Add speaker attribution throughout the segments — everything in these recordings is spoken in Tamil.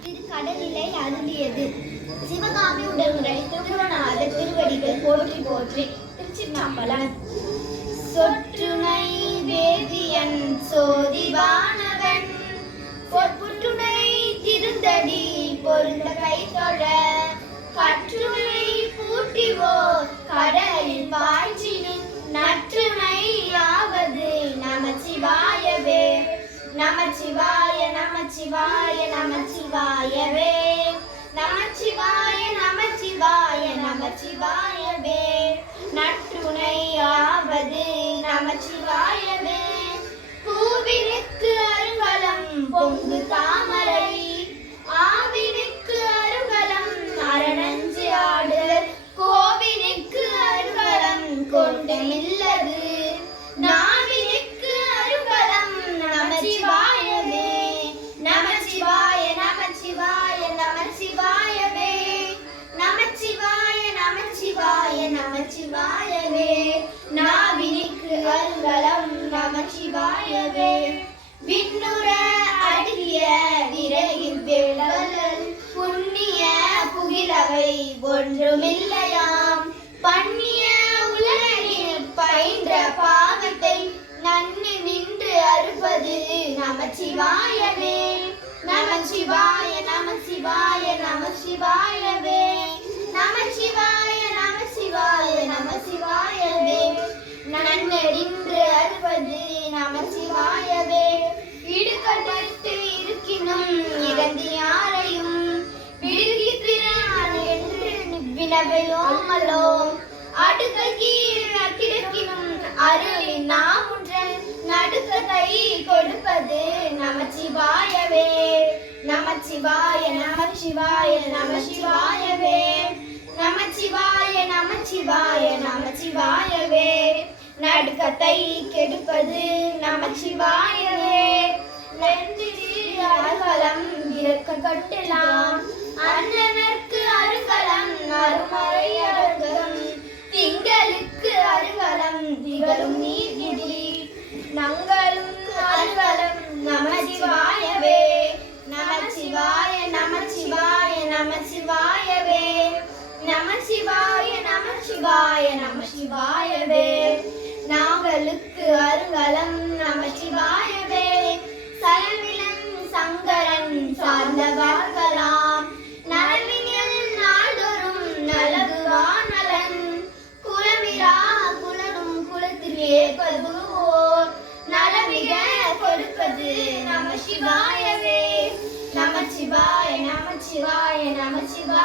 Speaker 1: கடலிலை அருளியது சிவகாமி உடனுரை திருநாத திருவடிகள் போற்றி போற்றி திருச்சிற்றம்பலம். சொற்றுணை வேதியன் சோதிவானவன் பொற்புற்றுணை திருந்தடி பொருந்த கை தொழ கற்றுணை பூட்டிவோ கடலில் பாய்ச்சினும். நற்றுணையாவது நமச்சிவாயவே. நமச்சிவாய நமச்சிவாய. நமச்சிவாயவே பூவினுக்கு அருங்கலம் பொங்கு நமச்சிவாயவே விண்ணுற அடிய விரையில் வேளல் புண்ணிய புகிலவை ஒன்றுமில்லையாம். பண்ணிய உலகில் பயின்ற பாவத்தை நன்னு நின்று அறுப்பது நமச்சிவாயவே நமச்சிவாய நமச்சிவாய நன்னெறின்று அறுப்பது நமச்சிவாயவே இடுக்கட்டத்து இருக்கினும் இறந்து யாரையும் விடுகிறான் என்று வினவையோமலோ அடுக்க கீழ் கிடக்கினும் அருள் நாமுன்றன் நடுக்கத்தை கொடுப்பது நமச்சிவாயவே நமச்சிவாய நமச்சிவாய நமசிவாயவே. நமச்சிவாய நமச்சிவாய நமச்சிவாயவே நடுக்கத்தை கெடுப்பது நமச்சிவாயவே நெஞ்சில் அருகலம் இறக்க கட்டலாம் அண்ணனர்க்கு அருகலம் அருமறை அருகலம் திங்களுக்கு அருகலம் திகழும் நீர்கிரி நங்களும் அருகலம் நமச்சிவாயவே. நமச்சிவாய நமச்சிவாய நமச்சிவாயவே. நமசிவாய நமசிவாய நமசிவாயவே நாகலுக்கு அருங்கலம் நமச்சிவாயவே. சரவிலன் சங்கரன் சார்ந்தவர்களாம் நலமினியல் நாள்தோறும் நலகுவானலன் குலமிரா குலனும் குலத்தில் ஏற்பது நலமிக கொடுப்பது நமசிவாயவே நமச்சிவாய நமச்சிவாய நமச்சிவாய.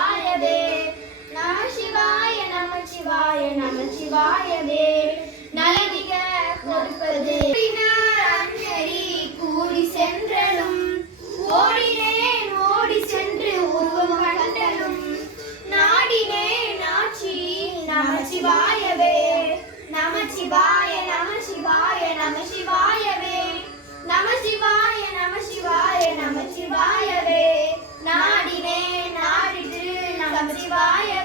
Speaker 1: Goodbye, everyone.